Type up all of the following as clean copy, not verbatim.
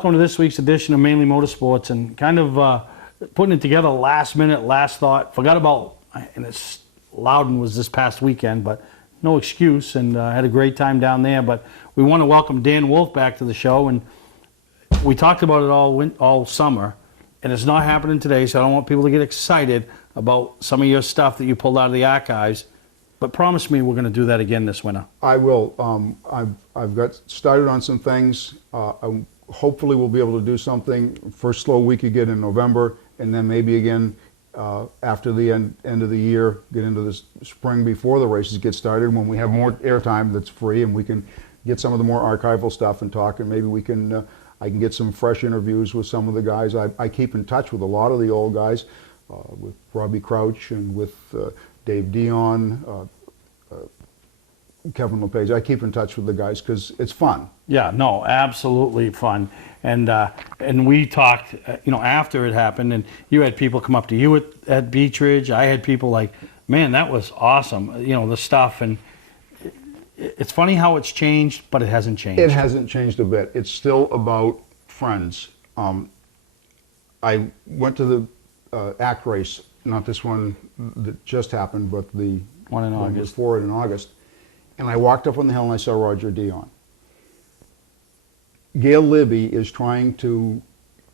welcome to this week's edition of Mainly Motorsports, and kind of putting it together last minute, last thought. Forgot about, and it's Loudon was this past weekend, but no excuse, and had a great time down there. But we want to welcome Dan Wolf back to the show, and we talked about it all summer, and it's not happening today, so I don't want people to get excited about some of your stuff that you pulled out of the archives. But promise me we're going to do that again this winter. I will. I've got started on some things. Hopefully we'll be able to do something first slow week again in November, and then maybe again after the end of the year, get into the spring before the races get started, when we have more airtime that's free and we can get some of the more archival stuff and talk, and maybe we can I can get some fresh interviews with some of the guys. I keep in touch with a lot of the old guys, with Robbie Crouch and with Dave Dion, Kevin LePage. I keep in touch with the guys because it's fun. Yeah, no, absolutely fun. And we talked, after it happened, and you had people come up to you at Beech Ridge. I had people like, man, that was awesome, the stuff. And it's funny how it's changed, but it hasn't changed. It hasn't changed a bit. It's still about friends. I went to the ACT race, not this one that just happened, but the one in August. Before it in August. And I walked up on the hill and I saw Roger Dion. Gail Libby is trying to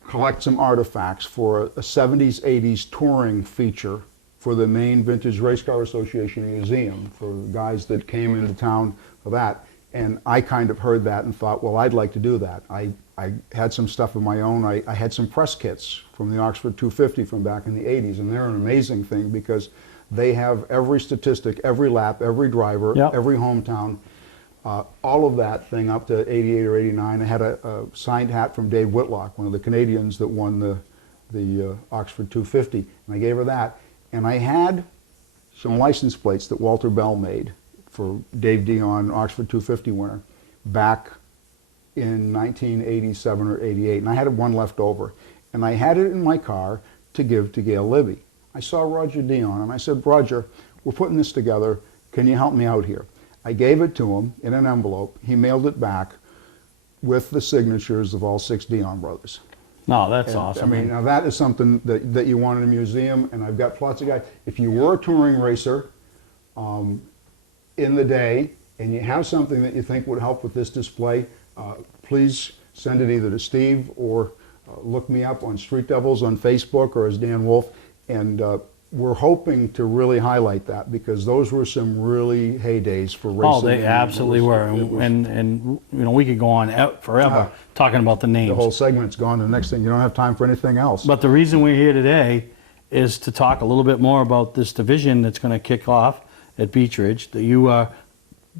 collect some artifacts for a 70s, 80s touring feature for the Maine Vintage Race Car Association Museum for guys that came into town for that. And I kind of heard that and thought, well, I'd like to do that. I had some stuff of my own. I had some press kits from the Oxford 250 from back in the 80s, and they're an amazing thing because they have every statistic, every lap, every driver, yep, every hometown, all of that thing up to 88 or 89. I had a signed hat from Dave Whitlock, one of the Canadians that won the Oxford 250, and I gave her that. And I had some license plates that Walter Bell made for Dave Dion, Oxford 250 winner, back in 1987 or 88, and I had one left over. And I had it in my car to give to Gail Libby. I saw Roger Dion and I said, Roger, we're putting this together. Can you help me out here? I gave it to him in an envelope. He mailed it back with the signatures of all 6 Dion brothers. No, that's awesome. I mean, now that is something that you want in a museum, and I've got lots of guys. If you were a touring racer in the day and you have something that you think would help with this display, please send it either to Steve or look me up on Street Devils on Facebook or as Dan Wolf. And we're hoping to really highlight that because those were some really heydays for racing. Oh, they absolutely were. And we could go on forever talking about the names. The whole segment's gone. The next thing, you don't have time for anything else. But the reason we're here today is to talk a little bit more about this division that's going to kick off at Beech Ridge that you are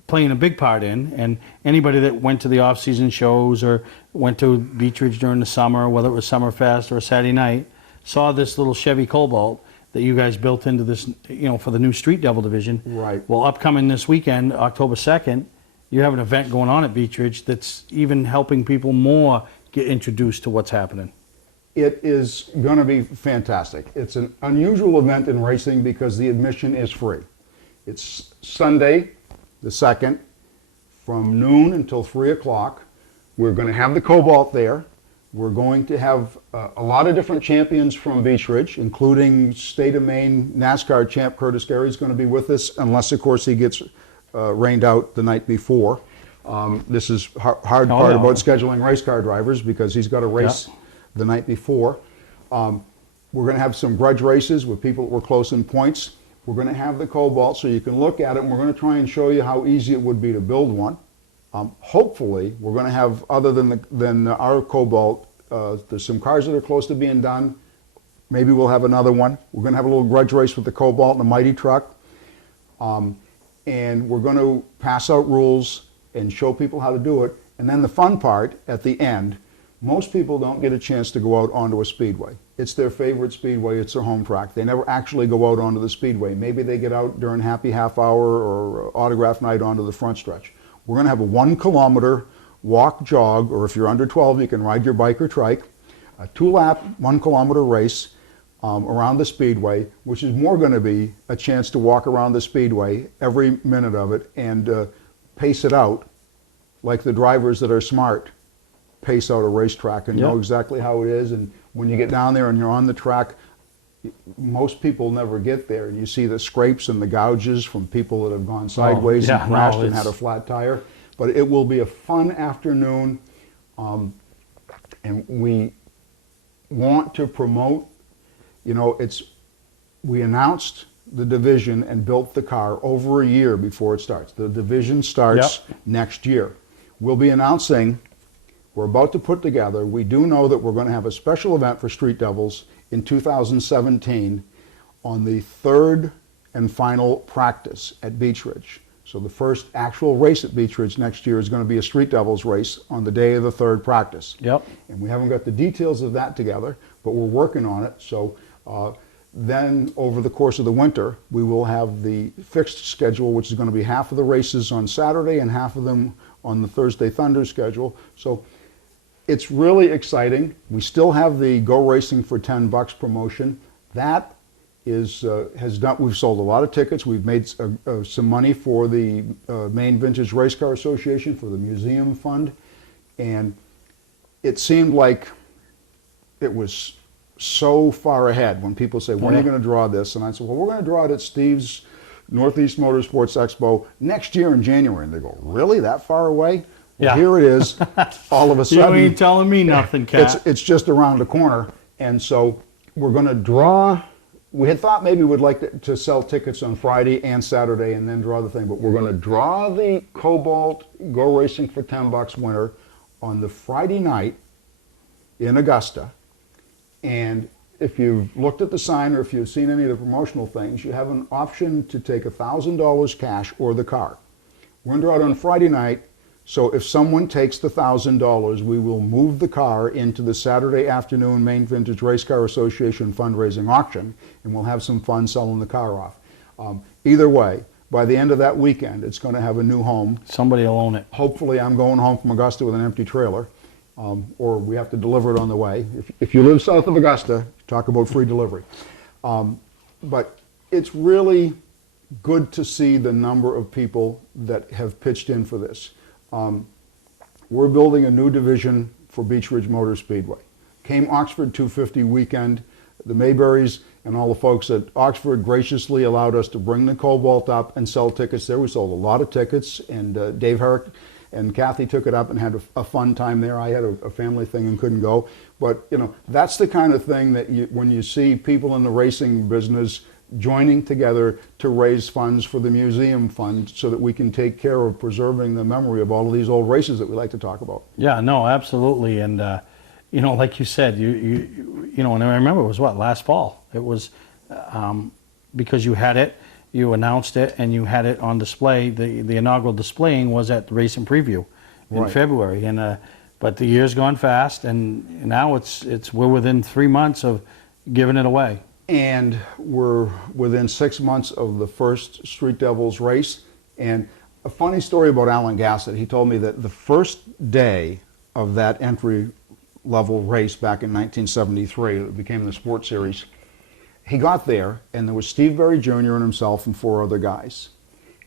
playing a big part in. And anybody that went to the off-season shows or went to Beech Ridge during the summer, whether it was Summerfest or Saturday night, saw this little Chevy Cobalt that you guys built into this, for the new Street Devil division. Right. Well, upcoming this weekend, October 2nd, you have an event going on at Beech Ridge that's even helping people more get introduced to what's happening. It is going to be fantastic. It's an unusual event in racing because the admission is free. It's Sunday, the 2nd, from noon until 3 o'clock. We're going to have the Cobalt there. We're going to have a lot of different champions from Beech Ridge, including State of Maine NASCAR champ Curtis Gary is going to be with us, unless, of course, he gets rained out the night before. This is hard part about scheduling race car drivers because he's got a race the night before. We're going to have some grudge races with people that were close in points. We're going to have the Cobalt so you can look at it, and we're going to try and show you how easy it would be to build one. Hopefully, we're going to have, other than our Cobalt, there's some cars that are close to being done. Maybe we'll have another one. We're going to have a little grudge race with the Cobalt and the Mighty Truck. And we're going to pass out rules and show people how to do it. And then the fun part at the end, most people don't get a chance to go out onto a speedway. It's their favorite speedway. It's their home track. They never actually go out onto the speedway. Maybe they get out during happy half hour or autograph night onto the front stretch. We're going to have a 1 kilometer walk, jog, or if you're under 12, you can ride your bike or trike, a 2-lap, 1 kilometer race around the speedway, which is more going to be a chance to walk around the speedway every minute of it and pace it out like the drivers that are smart pace out a racetrack and know Yep. exactly how it is. And when you get down there and you're on the track, most people never get there, and you see the scrapes and the gouges from people that have gone sideways yeah, and crashed no, and had a flat tire. But it will be a fun afternoon, and we want to promote. You know, we announced the division and built the car over a year before it starts. The division starts next year. We'll be announcing. We're about to put together. We do know that we're going to have a special event for Street Devils in 2017 on the third and final practice at Beech Ridge. So the first actual race at Beech Ridge next year is going to be a Street Devils race on the day of the third practice. Yep. And we haven't got the details of that together, but we're working on it. So then over the course of the winter, we will have the fixed schedule, which is going to be half of the races on Saturday and half of them on the Thursday Thunder schedule. So it's really exciting. We still have the Go Racing for $10 promotion. That is we've sold a lot of tickets. We've made some money for the Maine Vintage Race Car Association, for the museum fund, and it seemed like it was so far ahead when people say, when are you going to draw this? And I said, well, we're going to draw it at Steve's Northeast Motorsports Expo next year in January. And they go, really, that far away? Well, Yeah. here it is, all of a You sudden. ain't telling me nothing, Cat. It's just around the corner. And so we're going to draw. We had thought maybe we'd like to sell tickets on Friday and Saturday and then draw the thing. But we're going to draw the Cobalt Go Racing for $10 winner on the Friday night in Augusta. And if you've looked at the sign or if you've seen any of the promotional things, you have an option to take $1,000 cash or the car. We're going to draw it on Friday night. So if someone takes the $1,000, we will move the car into the Saturday afternoon Maine Vintage Race Car Association fundraising auction, and we'll have some fun selling the car off. Either way, by the end of that weekend, it's going to have a new home. Somebody will own it. Hopefully, I'm going home from Augusta with an empty trailer, or we have to deliver it on the way. If you live south of Augusta, talk about free delivery. But it's really good to see the number of people that have pitched in for this. We're building a new division for Beech Ridge Motor Speedway. Came Oxford 250 weekend. The Mayberries and all the folks at Oxford graciously allowed us to bring the Cobalt up and sell tickets there. We sold a lot of tickets, and Dave Herrick and Kathy took it up and had a fun time there. I had a family thing and couldn't go. But, you know, that's the kind of thing that when you see people in the racing business joining together to raise funds for the museum fund so that we can take care of preserving the memory of all of these old races that we like to talk about. Yeah, no, absolutely. And, you know, like you said, you know, and I remember it was last fall. It was because you had it, you announced it, and you had it on display. The inaugural displaying was at the Racing Preview in Right. February. And but the year's gone fast, and now we're within 3 months of giving it away. And we're within 6 months of the first Street Devils race. And a funny story about Alan Gassett, he told me that the first day of that entry level race back in 1973, it became the Sports Series, he got there and there was Steve Berry Jr. and himself and 4 other guys.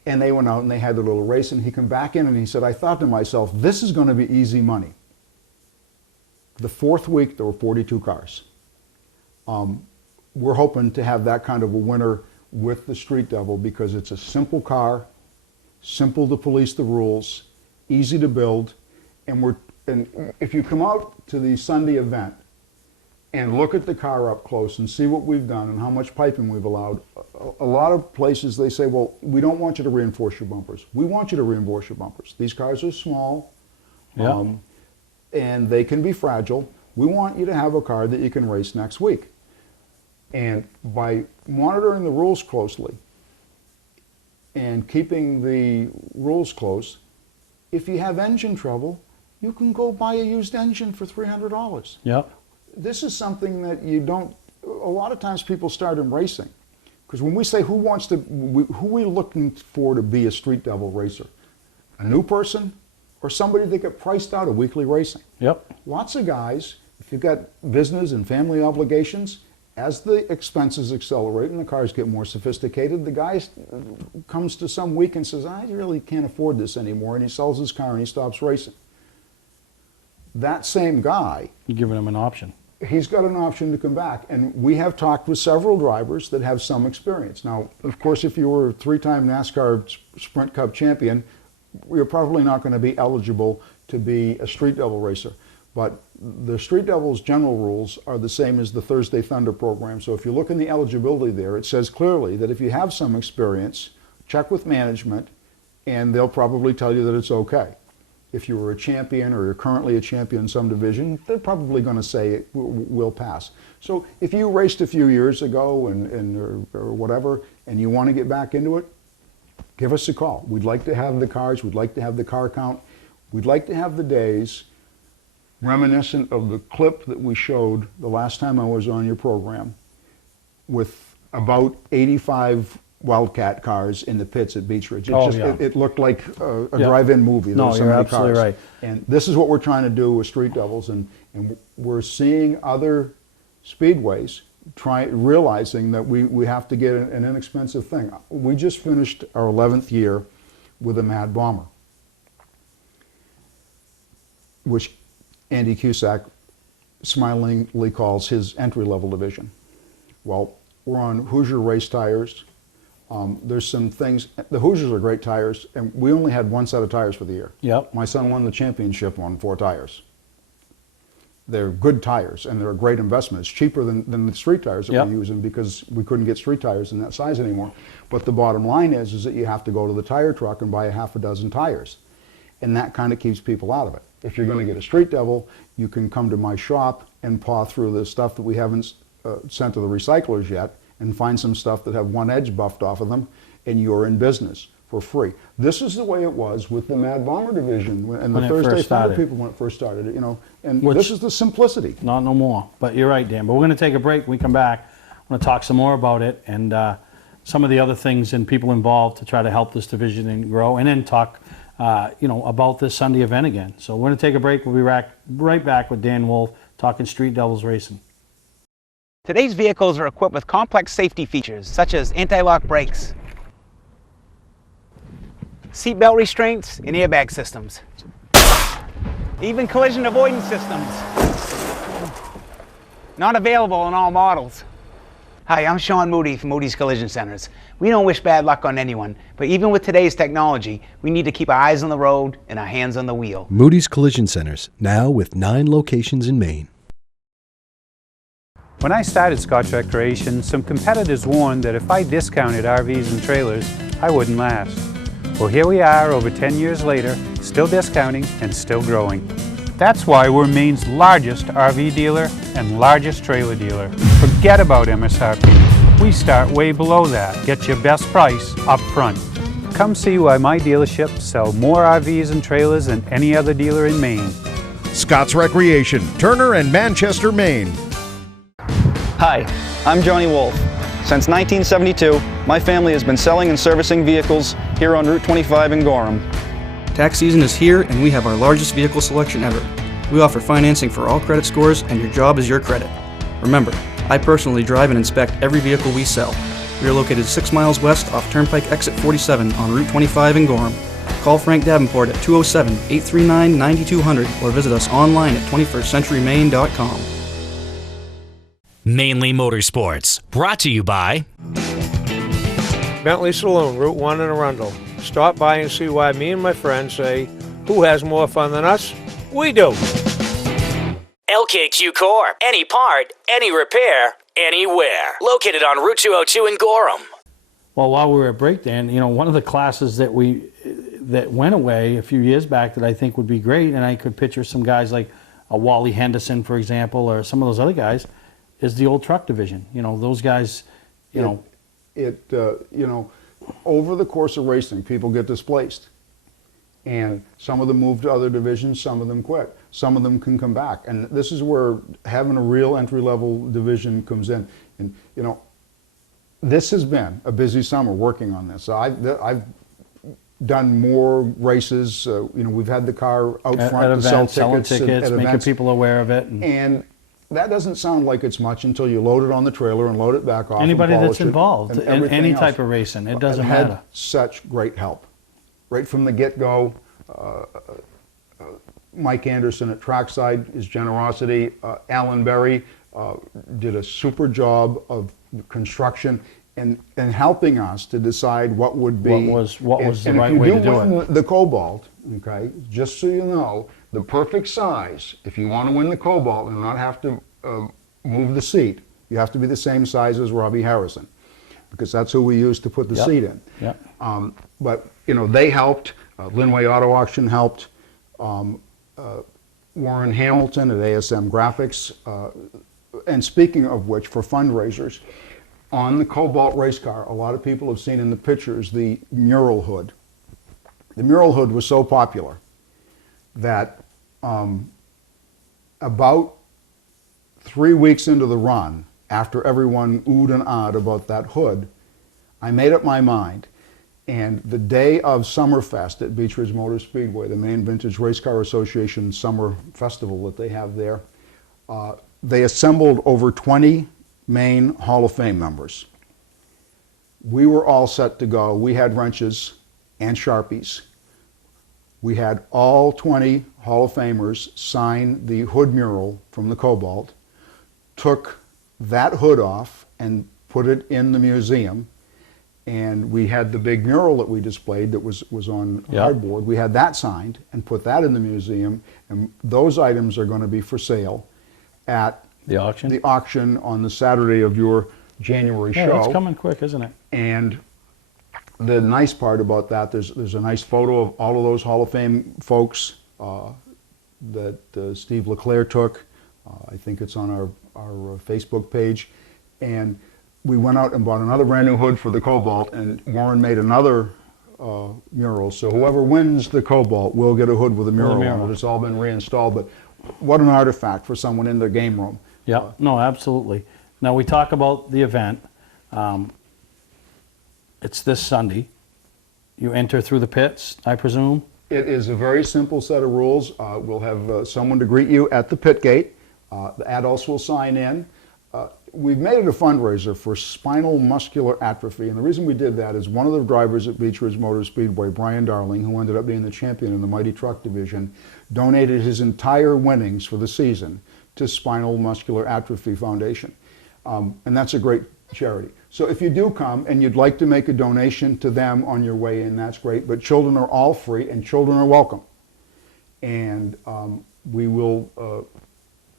And they went out and they had their little race, and he came back in and he said, I thought to myself, this is going to be easy money. The 4th week, there were 42 cars. We're hoping to have that kind of a winner with the Street Devil because it's a simple car, simple to police the rules, easy to build, and if you come out to the Sunday event and look at the car up close and see what we've done and how much piping we've allowed, a lot of places they say, well, we don't want you to reinforce your bumpers. We want you to reinforce your bumpers. These cars are small, Yeah. and they can be fragile. We want you to have a car that you can race next week. And by monitoring the rules closely and keeping the rules close, if you have engine trouble, you can go buy a used engine for $300. Yep. This is something that you don't, a lot of times people start in racing. Because when we say who are we looking for to be a Street Devil racer? A new person or somebody that got priced out of weekly racing? Yep. Lots of guys, if you've got business and family obligations, as the expenses accelerate and the cars get more sophisticated, the guy comes to some week and says, I really can't afford this anymore, and he sells his car and he stops racing. that same guy, You're giving them an option. he's got an option to come back. And we have talked with several drivers that have some experience. Now, of course, if you were a three-time NASCAR Sprint Cup champion, you're probably not going to be eligible to be a Street Devil racer. But the Street Devils general rules are the same as the Thursday Thunder program. So if you look in the eligibility there, it says clearly that if you have some experience, check with management, and they'll probably tell you that it's okay. If you were a champion or you're currently a champion in some division, they're probably going to say it will pass. So if you raced a few years ago or whatever, and you want to get back into it, give us a call. We'd like to have the cars. We'd like to have the car count. We'd like to have the days reminiscent of the clip that we showed the last time I was on your program with about 85 Wildcat cars in the pits at Beach Ridge. It looked like a drive-in movie. There No, were so you're many absolutely cars. right. And this is what we're trying to do with Street Devils, and we're seeing other speedways realizing that we have to get an inexpensive thing. We just finished our 11th year with a Mad Bomber, which Andy Cusack smilingly calls his entry-level division. Well, we're on Hoosier race tires. There's some things, the Hoosiers are great tires, and we only had one set of tires for the year. Yep. My son won the championship on 4 tires. They're good tires, and they're a great investment. It's cheaper than the street tires that we're using because we couldn't get street tires in that size anymore. But the bottom line is that you have to go to the tire truck and buy a half a dozen tires. And that kind of keeps people out of it. If you're going to get a Street Devil, you can come to my shop and paw through the stuff that we haven't sent to the recyclers yet and find some stuff that have one edge buffed off of them, and you're in business for free. This is the way it was with the Mad Bomber division and the Thursday Thunder people when it first started. You know, and this is the simplicity. Not no more. But you're right, Dan. But we're going to take a break. When we come back, I'm going to talk some more about it and some of the other things and people involved to try to help this division and grow, and then talk about this Sunday event again. So we're going to take a break. We'll be right back with Dan Wolf talking Street Devils racing. Today's vehicles are equipped with complex safety features such as anti-lock brakes, seatbelt restraints, and airbag systems. Even collision avoidance systems. Not available in all models. Hi, I'm Sean Moody from Moody's Collision Centers. We don't wish bad luck on anyone, but even with today's technology, we need to keep our eyes on the road and our hands on the wheel. Moody's Collision Centers, now with 9 locations in Maine. When I started Scotch Recreation, some competitors warned that if I discounted RVs and trailers, I wouldn't last. Well, here we are over 10 years later, still discounting and still growing. That's why we're Maine's largest RV dealer and largest trailer dealer. Forget about MSRP. We start way below that. Get your best price up front. Come see why my dealerships sell more RVs and trailers than any other dealer in Maine. Scott's Recreation, Turner and Manchester, Maine. Hi, I'm Johnny Wolf. Since 1972, my family has been selling and servicing vehicles here on Route 25 in Gorham. Tax season is here and we have our largest vehicle selection ever. We offer financing for all credit scores and your job is your credit. Remember, I personally drive and inspect every vehicle we sell. We are located 6 miles west off Turnpike Exit 47 on Route 25 in Gorham. Call Frank Davenport at 207-839-9200 or visit us online at 21stcenturymaine.com. Mainely Motorsports, brought to you by Bentley Saloon, Route 1 in Arundel. Stop by and see why me and my friends say, who has more fun than us? We do. LKQ Core, any part, any repair, anywhere. Located on Route 202 in Gorham. Well, while we were at break, Dan, one of the classes that went away a few years back that I think would be great, and I could picture some guys like a Wally Henderson, for example, or some of those other guys, is the old truck division. Those guys, over the course of racing, people get displaced. And some of them move to other divisions, some of them quit. Some of them can come back. And this is where having a real entry-level division comes in. And, this has been a busy summer working on this. I've done more races. We've had the car out front to sell tickets, at making events. people aware of it. And that doesn't sound like it's much until you load it on the trailer and load it back off. Anybody and that's involved in any type of racing, it doesn't matter. matter. Such great help, right from the get-go. Mike Anderson at Trackside, his generosity. Alan Berry did a super job of construction and helping us to decide what would be. What was the right way to do it. And if you do win the Cobalt, okay, just so you know, the perfect size, if you want to win the Cobalt and not have to move the seat, you have to be the same size as Robbie Harrison, because that's who we used to put the seat in. Yep. But, you know, they helped. Linway Auto Auction helped. Warren Hamilton at ASM Graphics. And speaking of which, for fundraisers, on the Cobalt race car, a lot of people have seen in the pictures the mural hood. The mural hood was so popular that about 3 weeks into the run, after everyone oohed and ahed about that hood, I made up my mind. And the day of Summerfest at Beach Ridge Motor Speedway, the Maine Vintage Race Car Association summer festival that they have there, they assembled over 20 Maine Hall of Fame members. We were all set to go. We had wrenches and Sharpies. We had all 20 Hall of Famers sign the hood mural from the Cobalt, took that hood off and put it in the museum, and we had the big mural that we displayed that was on cardboard. We had that signed and put that in the museum, and those items are going to be for sale at The auction? the auction on the Saturday of your January Yeah, show. it's coming quick, isn't it? And the nice part about that, there's a nice photo of all of those Hall of Fame folks that Steve LeClaire took. I think it's on our Facebook page. And we went out and bought another brand new hood for the Cobalt, and Warren made another mural. So whoever wins the Cobalt will get a hood with a mural on it. It's all been reinstalled, but what an artifact for someone in their game room. Yeah, no, absolutely. Now we talk about the event. It's this Sunday. You enter through the pits, I presume? It is a very simple set of rules. We'll have someone to greet you at the pit gate. The adults will sign in. We've made it a fundraiser for spinal muscular atrophy, and the reason we did that is one of the drivers at Beach Ridge Motor Speedway, Brian Darling, who ended up being the champion in the Mighty Truck Division, donated his entire winnings for the season to Spinal Muscular Atrophy Foundation, and that's a great charity. So if you do come and you'd like to make a donation to them on your way in, that's great, but children are all free and children are welcome. And we will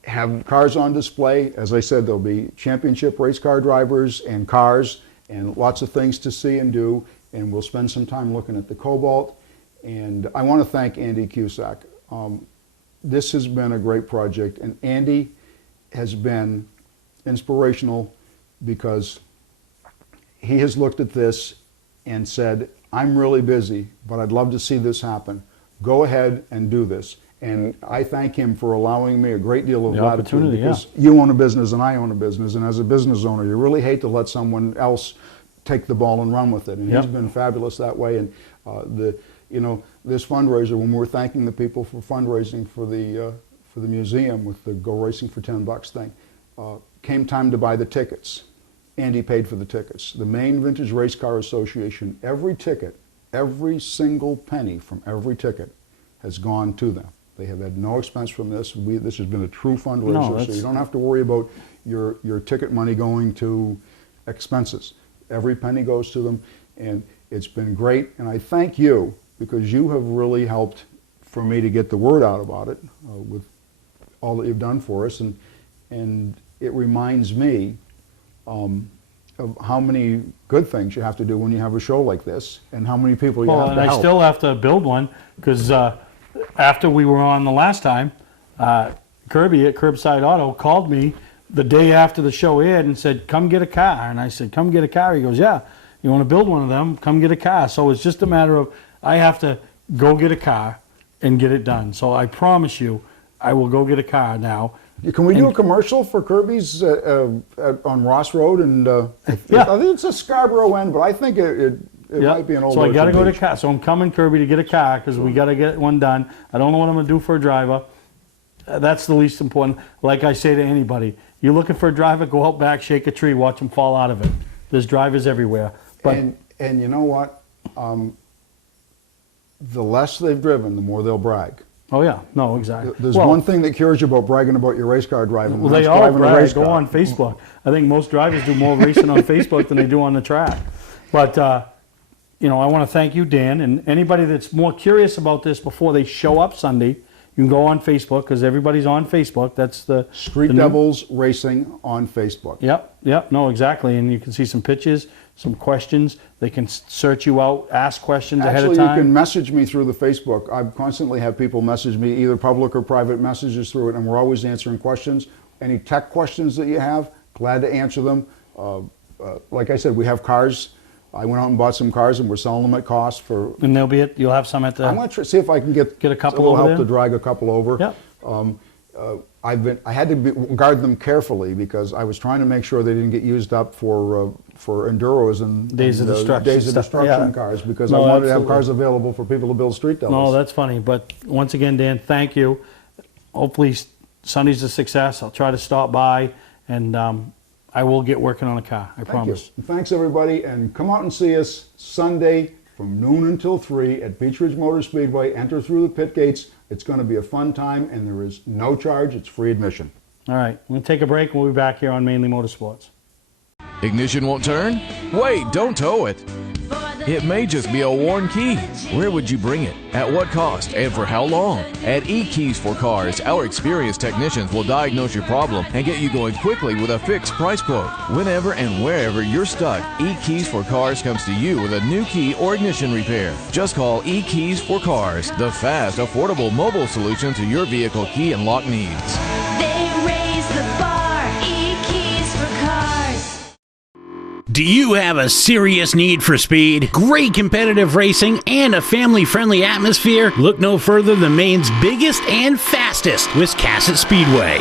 have cars on display. As I said, there'll be championship race car drivers and cars and lots of things to see and do, and we'll spend some time looking at the Cobalt. And I want to thank Andy Cusack. This has been a great project, and Andy has been inspirational because he has looked at this and said, I'm really busy, but I'd love to see this happen. Go ahead and do this. And I thank him for allowing me a great deal of latitude, because you own a business and I own a business, and as a business owner, you really hate to let someone else take the ball and run with it. And he's been fabulous that way. And this fundraiser, when we're thanking the people for fundraising for the museum with the Go Racing for $10 thing, came time to buy the tickets. Andy paid for the tickets. The Maine Vintage Race Car Association, every ticket, every single penny from every ticket has gone to them. They have had no expense from this. This has been a true fundraiser, so you don't have to worry about your ticket money going to expenses. Every penny goes to them, and it's been great. And I thank you, because you have really helped for me to get the word out about it with all that you've done for us. And it reminds me of how many good things you have to do when you have a show like this, and how many people you have to help. I still have to build one, because after we were on the last time, Kirby at Curbside Auto called me the day after the show aired and said, come get a car. And I said, come get a car? He goes, yeah, you want to build one of them, come get a car. So it's just a matter of, I have to go get a car and get it done. So I promise you, I will go get a car now. Can we do a commercial for Kirby's on Ross Road? And I think it's a Scarborough end, but I think it might be an old. So I got to go to car. So I'm coming, Kirby, to get a car, because we got to get one done. I don't know what I'm going to do for a driver. That's the least important. Like I say to anybody, you're looking for a driver, go out back, shake a tree, watch them fall out of it. There's drivers everywhere. But and you know what? The less they've driven, the more they'll brag. Oh yeah, no, exactly. There's Well, one thing that cures you about bragging about your race car driving. Well, and they that's all driving a brag, race go car. on Facebook. I think most drivers do more racing on Facebook than they do on the track. But, you know, I want to thank you, Dan, and anybody that's more curious about this before they show up Sunday, you can go on Facebook because everybody's on Facebook. That's the Street the new- Devils Racing on Facebook. Yep, no, exactly. And you can see some pictures, some questions. They can search you out, ask questions ahead of Actually, time. you can message me through the Facebook. I constantly have people message me, either public or private messages through it, and we're always answering questions. Any tech questions that you have, glad to answer them. Like I said, we have cars. I went out and bought some cars, and we're selling them at cost for. And they'll be you'll have some at the. I'm going to see if I can get a couple little over help there? to drag a couple over. Yep. I had to guard them carefully because I was trying to make sure they didn't get used up for enduros and Days of destruction days of stuff. destruction Yeah. cars because No, I wanted to have absolutely. cars available for people to build street devils. No, that's funny. But once again, Dan, thank you. Hopefully Sunday's a success. I'll try to stop by, and I will get working on a car. I promise. Thank you. Thanks, everybody, and come out and see us Sunday from noon until 3 at Beach Ridge Motor Speedway. Enter through the pit gates. It's going to be a fun time, and there is no charge. It's free admission. All right, we're going to take a break. We'll be back here on Mainly Motorsports. Ignition won't turn? Wait, don't tow it. It may just be a worn key. Where would you bring it? At what cost? And for how long? At eKeys for Cars, our experienced technicians will diagnose your problem and get you going quickly with a fixed price quote. Whenever and wherever you're stuck, eKeys for Cars comes to you with a new key or ignition repair. Just call eKeys for Cars, the fast, affordable mobile solution to your vehicle key and lock needs. They raise the bar, eKeys for Cars. Do you have a serious need for speed, great competitive racing, and a family-friendly atmosphere? Look no further than Maine's biggest and fastest, Wiscasset Speedway.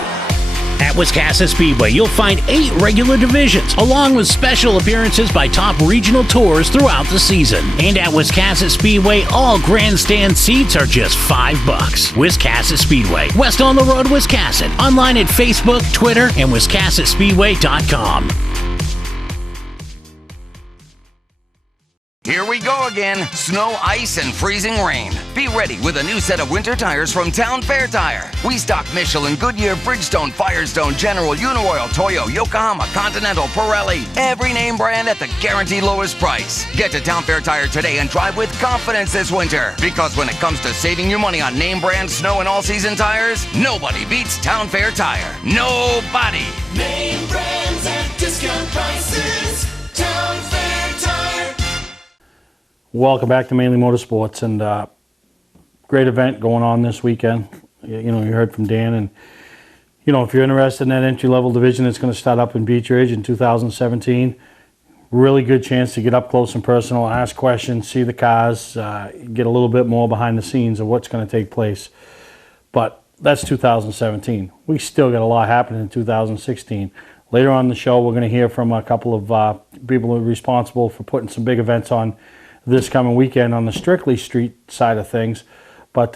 At Wiscasset Speedway, you'll find 8 regular divisions, along with special appearances by top regional tours throughout the season. And at Wiscasset Speedway, all grandstand seats are just $5. Wiscasset Speedway, west on the road, Wiscasset. Online at Facebook, Twitter, and WiscassetSpeedway.com. Here we go again. Snow, ice, and freezing rain. Be ready with a new set of winter tires from Town Fair Tire. We stock Michelin, Goodyear, Bridgestone, Firestone, General, Uniroyal, Toyo, Yokohama, Continental, Pirelli. Every name brand at the guaranteed lowest price. Get to Town Fair Tire today and drive with confidence this winter. Because when it comes to saving your money on name brand snow and all-season tires, nobody beats Town Fair Tire. Nobody. Name brands at discount prices. Town Fair Tire. Welcome back to Mainly Motorsports, and great event going on this weekend. You know, you heard from Dan, and you know, if you're interested in that entry-level division, it's going to start up in Beach Ridge in 2017. Really good chance to get up close and personal, ask questions, see the cars, get a little bit more behind the scenes of what's going to take place. But that's 2017. We still got a lot happening in 2016. Later on in the show, we're going to hear from a couple of people who are responsible for putting some big events on this coming weekend on the strictly street side of things. But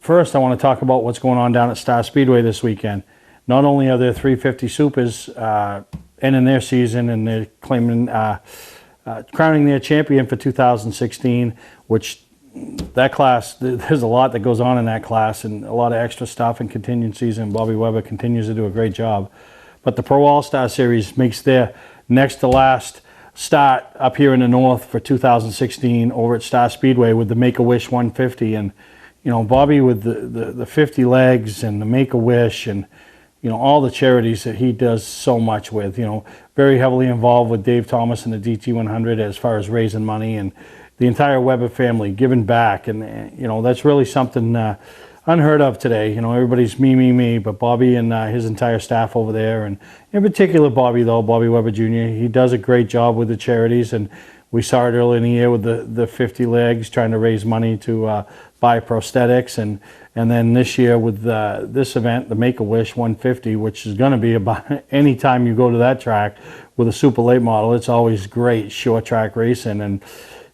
first, I want to talk about what's going on down at Star Speedway this weekend. Not only are there 350 Supers ending their season, and they're claiming crowning their champion for 2016, which that class, there's a lot that goes on in that class, and a lot of extra stuff and contingencies, and Bobby Weber continues to do a great job. But the Pro All-Star Series makes their next to last start up here in the north for 2016 over at Star Speedway with the Make-A-Wish 150. And you know, Bobby with the 50 legs and the Make-A-Wish, and you know, all the charities that he does so much with, you know, very heavily involved with Dave Thomas and the DT100 as far as raising money, and the entire Weber family giving back. And you know, that's really something unheard of today. You know, everybody's me, but Bobby and his entire staff over there, and in particular Bobby Weber Jr., he does a great job with the charities, and we saw it early in the year with the 50 legs trying to raise money to buy prosthetics, and then this year with this event, the Make-A-Wish 150, which is going to be about any time you go to that track with a super late model, it's always great short track racing. And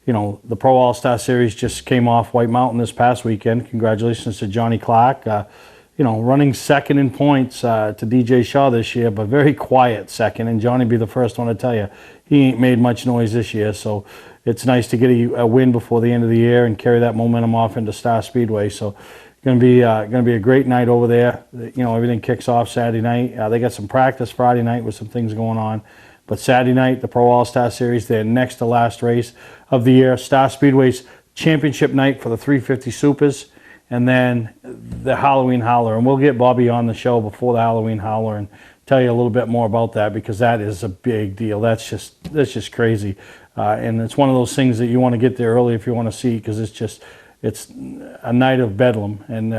you know, the Pro All-Star Series just came off White Mountain this past weekend. Congratulations to Johnny Clark. You know, running second in points to DJ Shaw this year, but very quiet second. And Johnny be the first one to tell you, he ain't made much noise this year. So it's nice to get a win before the end of the year and carry that momentum off into Star Speedway. So Going to be a great night over there. Everything kicks off Saturday night. They got some practice Friday night with some things going on. But Saturday night, the Pro All-Star Series, their next to last race of the year. Star Speedway's championship night for the 350 Supers. And then the Halloween Howler. And we'll get Bobby on the show before the Halloween Howler and tell you a little bit more about that, because that is a big deal. That's just crazy. And it's one of those things that you want to get there early if you want to see, because it's a night of bedlam, and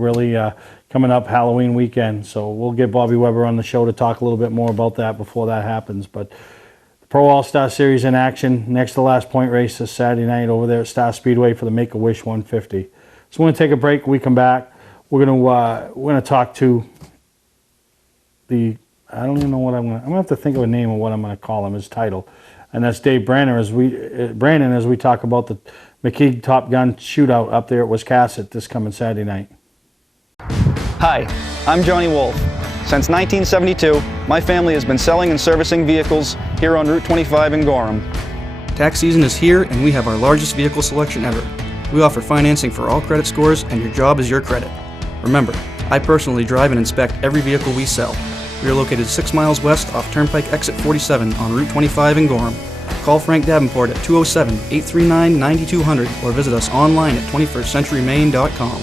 really coming up Halloween weekend. So we'll get Bobby Weber on the show to talk a little bit more about that before that happens. But the Pro All-Star Series in action, next to last point race this Saturday night over there at Star Speedway for the Make-A-Wish 150. So we're going to take a break. When we come back, we're going to talk to I don't even know what I'm going to have to think of a name of what I'm going to call him, his title. And that's Dave Brannon as we talk about the McKeague Top Gun shootout up there at Wiscasset this coming Saturday night. Hi, I'm Johnny Wolf. Since 1972, my family has been selling and servicing vehicles here on Route 25 in Gorham. Tax season is here, and we have our largest vehicle selection ever. We offer financing for all credit scores, and your job is your credit. Remember, I personally drive and inspect every vehicle we sell. We are located 6 miles west off Turnpike Exit 47 on Route 25 in Gorham. Call Frank Davenport at 207-839-9200 or visit us online at 21stcenturymaine.com.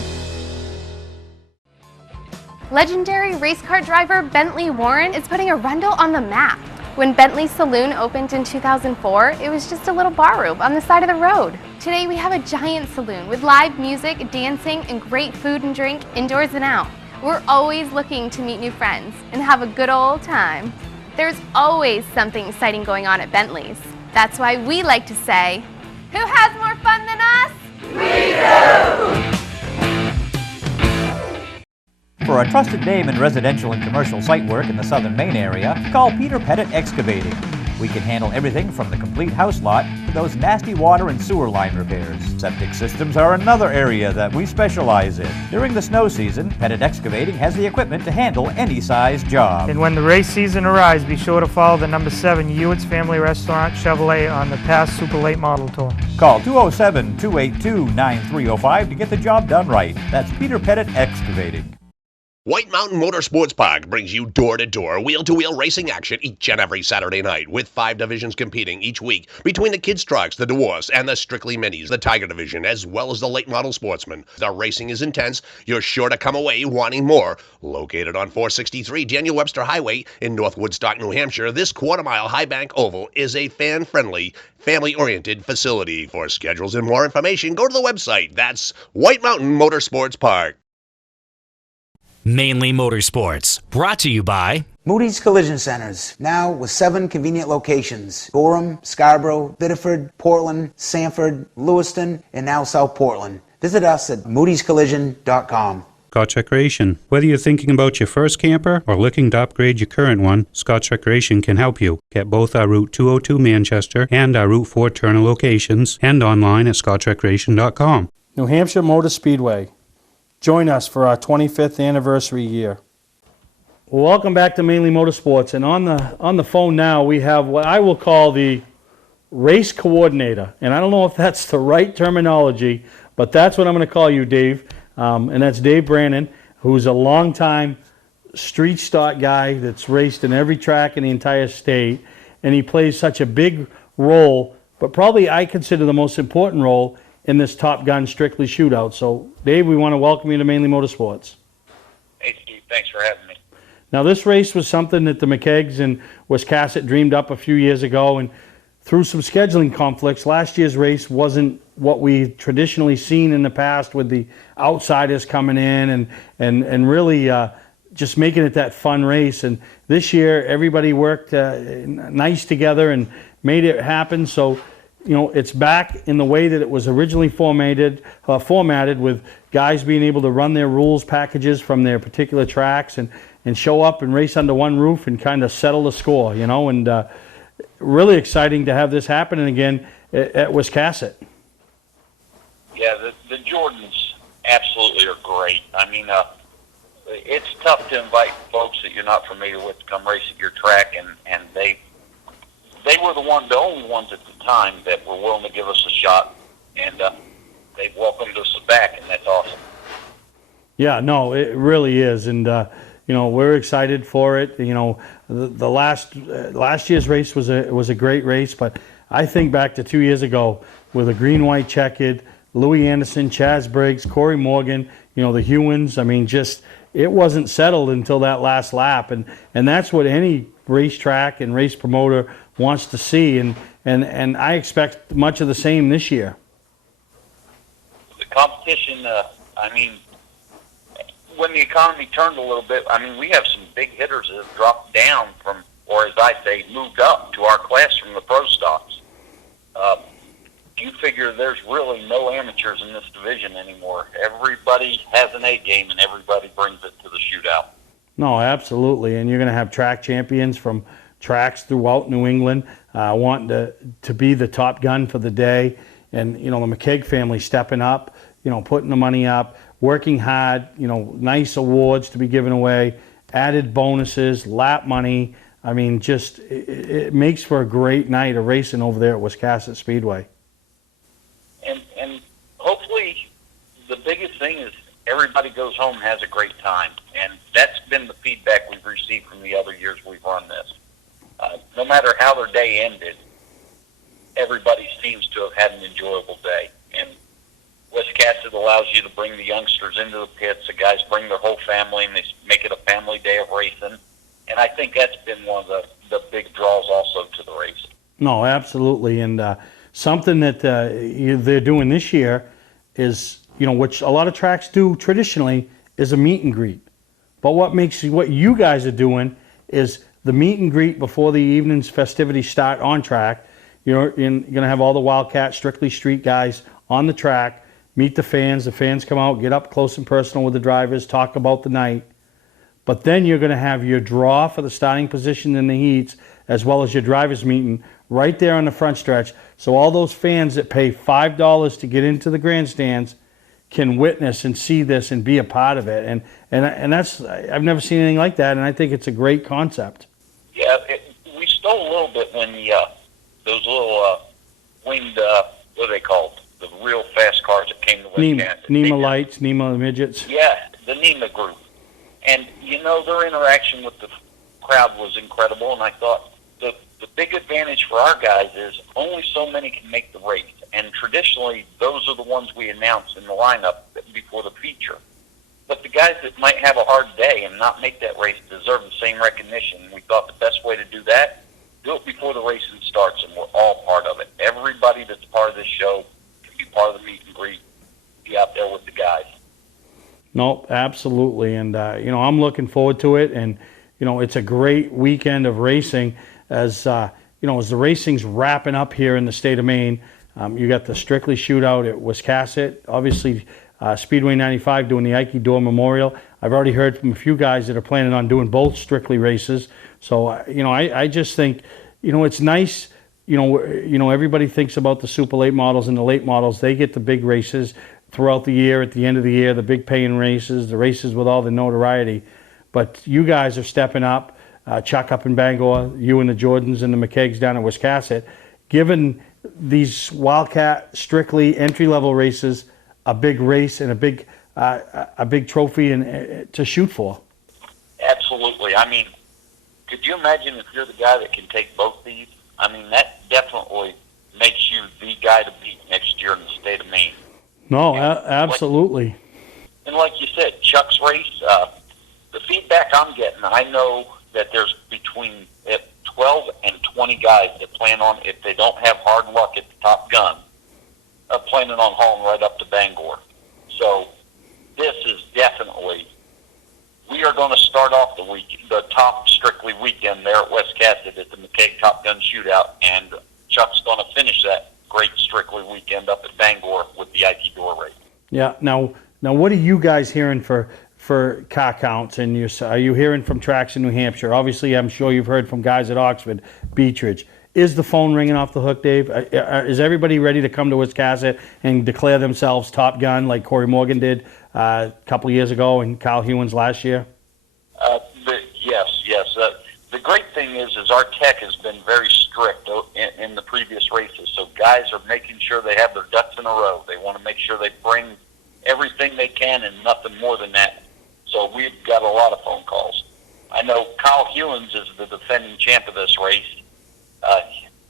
Legendary race car driver Bentley Warren is putting Arundel on the map. When Bentley's Saloon opened in 2004, it was just a little bar room on the side of the road. Today we have a giant saloon with live music, dancing, and great food and drink indoors and out. We're always looking to meet new friends and have a good old time. There's always something exciting going on at Bentley's. That's why we like to say, who has more fun than us? We do! For a trusted name in residential and commercial site work in the southern Maine area, call Peter Pettit Excavating. We can handle everything from the complete house lot to those nasty water and sewer line repairs. Septic systems are another area that we specialize in. During the snow season, Pettit Excavating has the equipment to handle any size job. And when the race season arrives, be sure to follow the number 7 Hewitt's Family Restaurant Chevrolet on the past Super Late Model Tour. Call 207-282-9305 to get the job done right. That's Peter Pettit Excavating. White Mountain Motorsports Park brings you door-to-door, wheel-to-wheel racing action each and every Saturday night, with 5 divisions competing each week between the Kids Trucks, the Dwarfs, and the Strictly Minis, the Tiger Division, as well as the Late Model Sportsman. The racing is intense. You're sure to come away wanting more. Located on 463 Daniel Webster Highway in North Woodstock, New Hampshire, this quarter-mile High Bank Oval is a fan-friendly, family-oriented facility. For schedules and more information, go to the website. That's White Mountain Motorsports Park. Mainly Motorsports, brought to you by Moody's Collision Centers, now with 7 convenient locations: Gorham, Scarborough, Biddeford, Portland, Sanford, Lewiston, and now South Portland. Visit us at moodyscollision.com. Scotch Recreation. Whether you're thinking about your first camper or looking to upgrade your current one, Scotch Recreation can help you. Get both our Route 202 Manchester and our Route 4 Turner locations, and online at scotchrecreation.com. New Hampshire Motor Speedway. Join us for our 25th anniversary year. Well, welcome back to Mainly Motorsports, and on the phone now we have what I will call the race coordinator, and I don't know if that's the right terminology, but that's what I'm going to call you, Dave, and that's Dave Brannon, who's a longtime street stock guy that's raced in every track in the entire state, and he plays such a big role, but probably I consider the most important role in this Top Gun Strictly shootout. So, Dave, we want to welcome you to Mainly Motorsports. Hey, Steve, thanks for having me. Now, this race was something that the McKeagues and Wiscasset dreamed up a few years ago, and through some scheduling conflicts, last year's race wasn't what we traditionally seen in the past, with the outsiders coming in and really just making it that fun race. And this year, everybody worked nice together and made it happen. So, it's back in the way that it was originally formatted with guys being able to run their rules packages from their particular tracks and show up and race under one roof and kind of settle the score, and really exciting to have this happening again at Wiscasset. Yeah, the Jordans absolutely are great. I mean, it's tough to invite folks that you're not familiar with to come race at your track, and they were the only ones at the time that were willing to give us a shot, and they've welcomed us back, and that's awesome. Yeah, no, it really is, and we're excited for it. The last year's race was a great race, but I think back to 2 years ago with a green-white checkered, Louis Anderson, Chaz Briggs, Corey Morgan, the Hewans. I mean, just it wasn't settled until that last lap, and that's what any racetrack and race promoter wants to see, and I expect much of the same this year. The competition, when the economy turned a little bit, we have some big hitters that have dropped down from, or as I say, moved up to our class from the pro stocks. You figure there's really no amateurs in this division anymore. Everybody has an A game, and everybody brings it to the shootout. No, absolutely, and you're going to have track champions from tracks throughout New England wanting to be the top gun for the day, and the McKeag family stepping up, putting the money up, working hard, nice awards to be given away, added bonuses, lap money. I mean, just it makes for a great night of racing over there at Wiscasset Speedway. And hopefully the biggest thing is everybody goes home and has a great time. And that's been the feedback we've received from the other years we've run this. No matter how their day ended, everybody seems to have had an enjoyable day. And Wiscasset allows you to bring the youngsters into the pits. The guys bring their whole family, and they make it a family day of racing. And I think that's been one of the big draws also to the race. No, absolutely. And something that they're doing this year is, which a lot of tracks do traditionally, is a meet and greet. But what you guys are doing is the meet and greet before the evening's festivities start on track. You're going to have all the Wildcat, Strictly Street guys on the track, meet the fans. The fans come out, get up close and personal with the drivers, talk about the night. But then you're going to have your draw for the starting position in the heats, as well as your drivers meeting right there on the front stretch. So all those fans that pay $5 to get into the grandstands can witness and see this and be a part of it. And that's, I've never seen anything like that, and I think it's a great concept. Yeah, we stole a little bit when those little winged, what are they called? The real fast cars that came to Wisconsin. NEMA lights, NEMA midgets. Yeah, the NEMA group. And, their interaction with the crowd was incredible, and I thought the big advantage for our guys is only so many can make the race. And traditionally, those are the ones we announce in the lineup before the feature. But the guys that might have a hard day and not make that race deserve the same recognition. We thought the best way to do that, do it before the racing starts, and we're all part of it. Everybody that's part of this show can be part of the meet and greet, be out there with the guys. No, absolutely. And, I'm looking forward to it. And, it's a great weekend of racing as the racing's wrapping up here in the state of Maine. You got the Strictly Shootout at Wiscasset. Obviously, Speedway 95 doing the Ike Dorr Memorial. I've already heard from a few guys that are planning on doing both Strictly races. So, I just think, it's nice. Everybody thinks about the super late models and the late models. They get the big races throughout the year, at the end of the year, the big paying races, the races with all the notoriety. But you guys are stepping up, Chuck up in Bangor, you and the Jordans and the McKeags down at Wiscasset, giving these Wildcat Strictly entry-level races a big race and a big trophy to shoot for. Absolutely. Could you imagine if you're the guy that can take both these? That definitely makes you the guy to beat next year in the state of Maine. No, absolutely. And like you said, Chuck's race, the feedback I'm getting, I know that there's between 12 and 20 guys that plan on, if they don't have hard luck at the Top Gun, are planning on hauling right up to Bangor. So this is definitely, we are going to start off the top Strictly weekend there at Wiscasset at the McKeag Top Gun Shootout, and Chuck's going to finish that great Strictly weekend up at Bangor with the Ike Dorr race. Yeah. Now, what are you guys hearing for car counts? And are you hearing from tracks in New Hampshire? Obviously, I'm sure you've heard from guys at Oxford, Beechridge. Is the phone ringing off the hook, Dave? Is everybody ready to come to Wiscasset and declare themselves Top Gun like Corey Morgan did a couple of years ago and Kyle Hewans last year? Yes. The great thing is our tech has been very strict in the previous races. So guys are making sure they have their ducks in a row. They want to make sure they bring everything they can and nothing more than that. So we've got a lot of phone calls. I know Kyle Hewins is the defending champ of this race.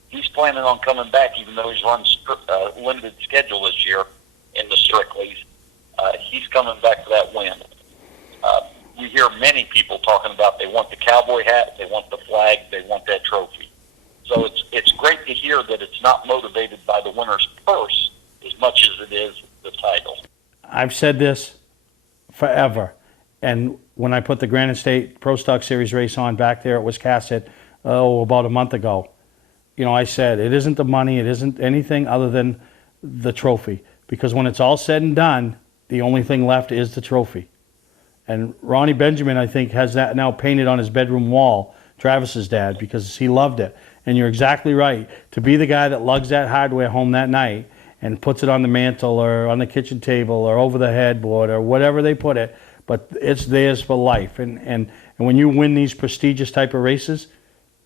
He's planning on coming back, even though he's run limited schedule this year in the Strictly's. He's coming back for that win. We hear many people talking about they want the cowboy hat, they want the flag, they want that trophy. So it's great to hear that it's not motivated by the winner's purse as much as it is the title. I've said this forever, and when I put the Granite State Pro Stock Series race on back there at Wiscasset, about a month ago, I said it isn't the money, it isn't anything other than the trophy, because when it's all said and done, the only thing left is the trophy. And Ronnie Benjamin, I think, has that now painted on his bedroom wall, Travis's dad, because he loved it. And you're exactly right. To be the guy that lugs that hardware home that night and puts it on the mantle or on the kitchen table or over the headboard or whatever they put it, but it's theirs for life. And when you win these prestigious type of races,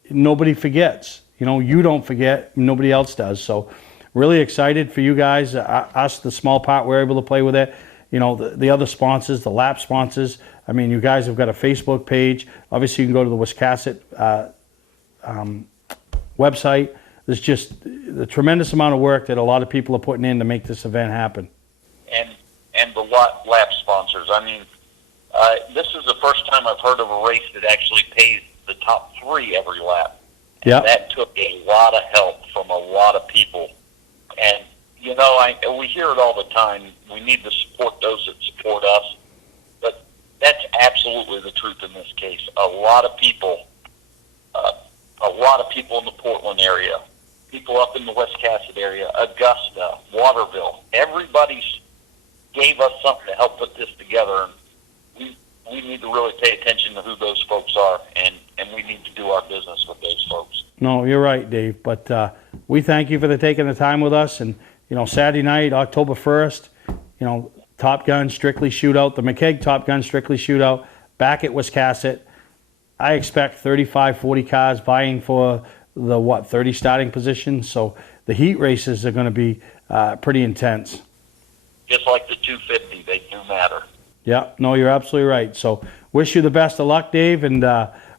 nobody forgets. You don't forget, nobody else does. So really excited for you guys, us, the small part we're able to play with it. The other sponsors, the lap sponsors. I mean, you guys have got a Facebook page. Obviously, you can go to the Wiscasset website. There's just a tremendous amount of work that a lot of people are putting in to make this event happen. And the lap sponsors. I mean, this is the first time I've heard of a race that actually pays the top 3 every lap. Yeah. That took a lot of help from a lot of people. And, we hear it all the time. We need to support those that support us. But that's absolutely the truth in this case. A lot of people in the Portland area, people up in the Wiscasset area, Augusta, Waterville, everybody's gave us something to help put this together. And we need to really pay attention to who those folks are, and we need to do our business with those folks. No, you're right, Dave. But we thank you for taking the time with us. And, Saturday night, October 1st, Top Gun Strictly Shootout, the McKeag Top Gun Strictly Shootout, back at Wiscasset. I expect 35, 40 cars vying for the, 30 starting positions. So the heat races are going to be pretty intense. Just like the 250, they do matter. Yeah, no, you're absolutely right. So wish you the best of luck, Dave, and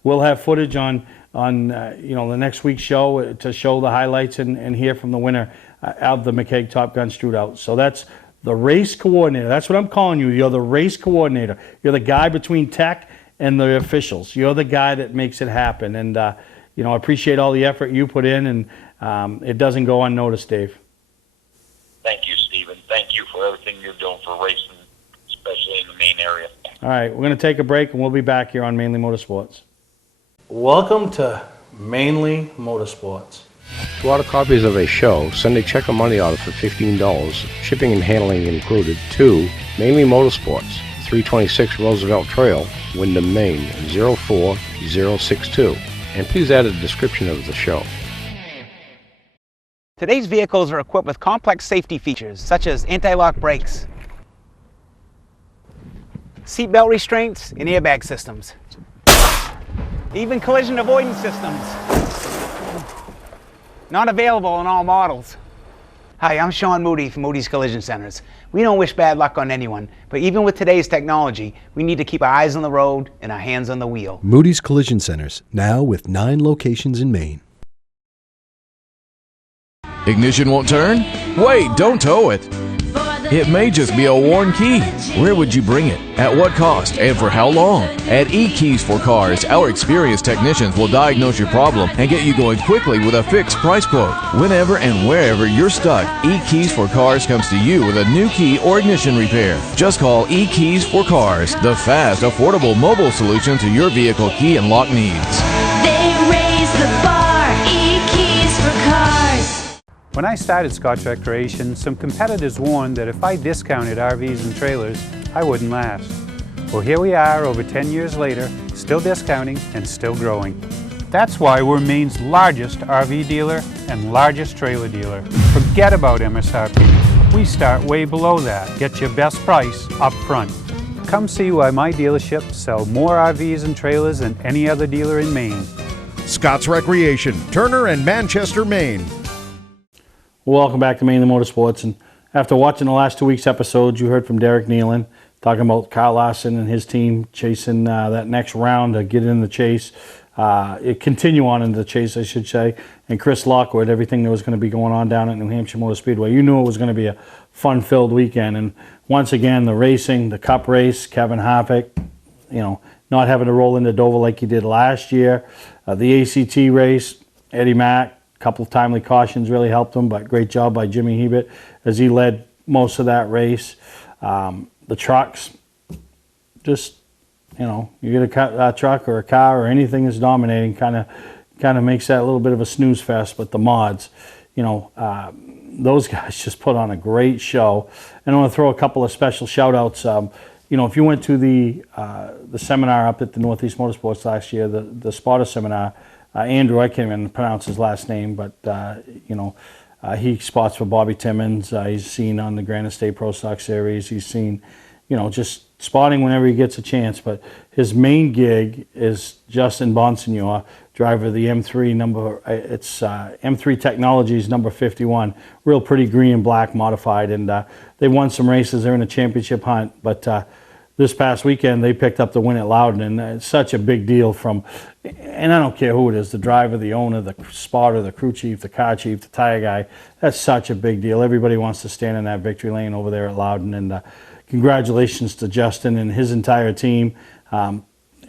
we'll have footage on the next week's show to show the highlights and hear from the winner of the McKeag Top Gun Shootout. So that's the race coordinator. That's what I'm calling you. You're the race coordinator. You're the guy between tech and the officials. You're the guy that makes it happen. And I appreciate all the effort you put in, and it doesn't go unnoticed, Dave. Thank you, Stephen. Thank you for everything you're doing for racing, especially in the main area. All right, we're going to take a break, and we'll be back here on Mainly Motorsports. Welcome to Mainly Motorsports. To order copies of a show, send a check or money order for $15, shipping and handling included, to Mainly Motorsports, 326 Roosevelt Trail, Windham, Maine, 04062. And please add a description of the show. Today's vehicles are equipped with complex safety features such as anti-lock brakes, seatbelt restraints, and airbag systems. Even collision avoidance systems. Not available in all models. Hi, I'm Sean Moody from Moody's Collision Centers. We don't wish bad luck on anyone, but even with today's technology, we need to keep our eyes on the road and our hands on the wheel. Moody's Collision Centers, now with 9 locations in Maine. Ignition won't turn? Wait, don't tow it. It may just be a worn key. Where would you bring it? At what cost? And for how long? At eKeys for Cars, our experienced technicians will diagnose your problem and get you going quickly with a fixed price quote. Whenever and wherever you're stuck, eKeys for Cars comes to you with a new key or ignition repair. Just call eKeys for Cars, the fast, affordable mobile solution to your vehicle key and lock needs. They raise the bar, eKeys for Cars. When I started Scotch Recreation, some competitors warned that if I discounted RVs and trailers, I wouldn't last. Well, here we are over 10 years later, still discounting and still growing. That's why we're Maine's largest RV dealer and largest trailer dealer. Forget about MSRP. We start way below that. Get your best price up front. Come see why my dealerships sell more RVs and trailers than any other dealer in Maine. Scott's Recreation, Turner and Manchester, Maine. Welcome back to Mainly Motorsports, and after watching the last 2 weeks' episodes, you heard from Derek Nealon talking about Kyle Larson and his team chasing that next round to get in the chase. Continue on into the chase, I should say. And Chris Lockwood, everything that was going to be going on down at New Hampshire Motor Speedway. You knew it was going to be a fun-filled weekend. And once again, the racing, the Cup race, Kevin Harvick, not having to roll into Dover like he did last year. The ACT race, Eddie Mack, a couple of timely cautions really helped him, but great job by Jimmy Hebert as he led most of that race. The trucks, just, you get a truck or a car or anything that's dominating, kind of makes that a little bit of a snooze fest. But the mods, those guys just put on a great show. And I want to throw a couple of special shout outs. If you went to the seminar up at the Northeast Motorsports last year, the spotter seminar, Andrew, I can't even pronounce his last name, but he spots for Bobby Timmons. He's seen on the Granite State Pro Stock Series. He's seen, just spotting whenever he gets a chance. But his main gig is Justin Bonsignor, driver of the M3 M3 Technologies number 51. Real pretty green and black modified, and they won some races. They're in a championship hunt, but this past weekend they picked up the win at Loudon, and it's such a big deal and I don't care who it is, the driver, the owner, the spotter, the crew chief, the car chief, the tire guy. That's such a big deal. Everybody wants to stand in that victory lane over there at Loudon, and congratulations to Justin and his entire team. A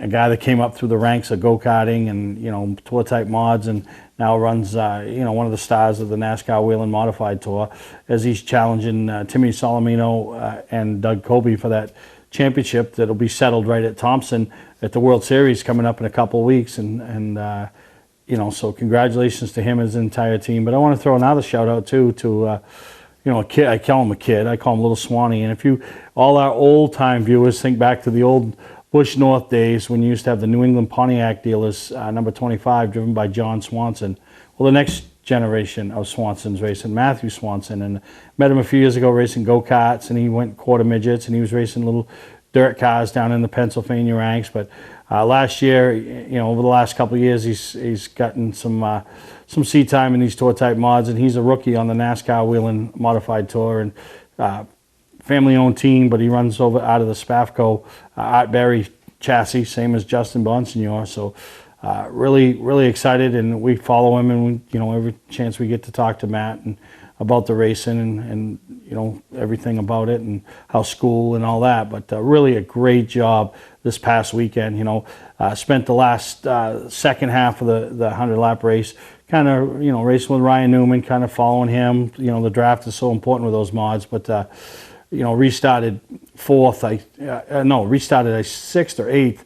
guy that came up through the ranks of go-karting and, tour type mods, and now runs, one of the stars of the NASCAR Wheel and Modified Tour, as he's challenging Timmy Solomino and Doug Colby for that championship that'll be settled right at Thompson at the World Series coming up in a couple of weeks. So congratulations to him and his entire team. But I want to throw another shout out too to, a kid. I call him a kid. I call him Little Swanee. And if all our old time viewers think back to the old Bush North days when you used to have the New England Pontiac dealers, number 25, driven by John Swanson. Well, the next generation of Swanson's racing, Matthew Swanson, and met him a few years ago racing go-karts, and he went quarter midgets, and he was racing little dirt cars down in the Pennsylvania ranks. But last year, over the last couple of years, he's gotten some seat time in these tour type mods, and he's a rookie on the NASCAR Wheel and Modified Tour, and family-owned team, but he runs over out of the Spafco Art Berry chassis, same as Justin Bonsignor. So really, really excited, and we follow him, and every chance we get to talk to Matt and about the racing and everything about it and how school and all that. But really a great job this past weekend. Spent the last second half of the 100-lap race kind of racing with Ryan Newman, kind of following him. The draft is so important with those mods, but restarted fourth. Restarted a sixth or eighth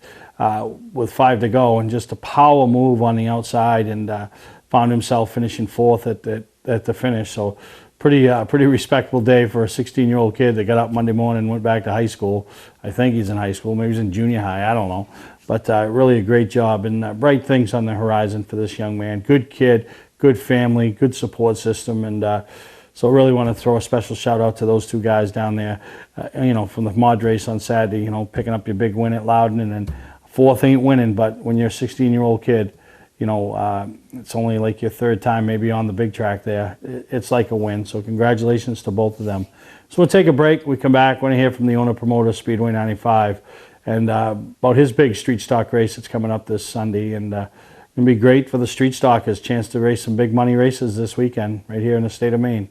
with 5 to go, and just a power move on the outside, and found himself finishing fourth at the finish. So pretty respectable day for a 16-year-old kid that got up Monday morning and went back to high school. I think he's in high school, maybe he's in junior high, I don't know. But really a great job, and bright things on the horizon for this young man. Good kid, good family, good support system, and so really want to throw a special shout out to those two guys down there, from the mod race on Saturday, picking up your big win at Loudon, and then fourth ain't winning, but when you're a 16-year-old kid, it's only like your third time maybe on the big track there. It's like a win, so congratulations to both of them. So we'll take a break. We come back, we're going to hear from the owner-promoter of Speedway 95, and about his big street stock race that's coming up this Sunday, and it's going to be great for the street stockers, chance to race some big money races this weekend right here in the state of Maine.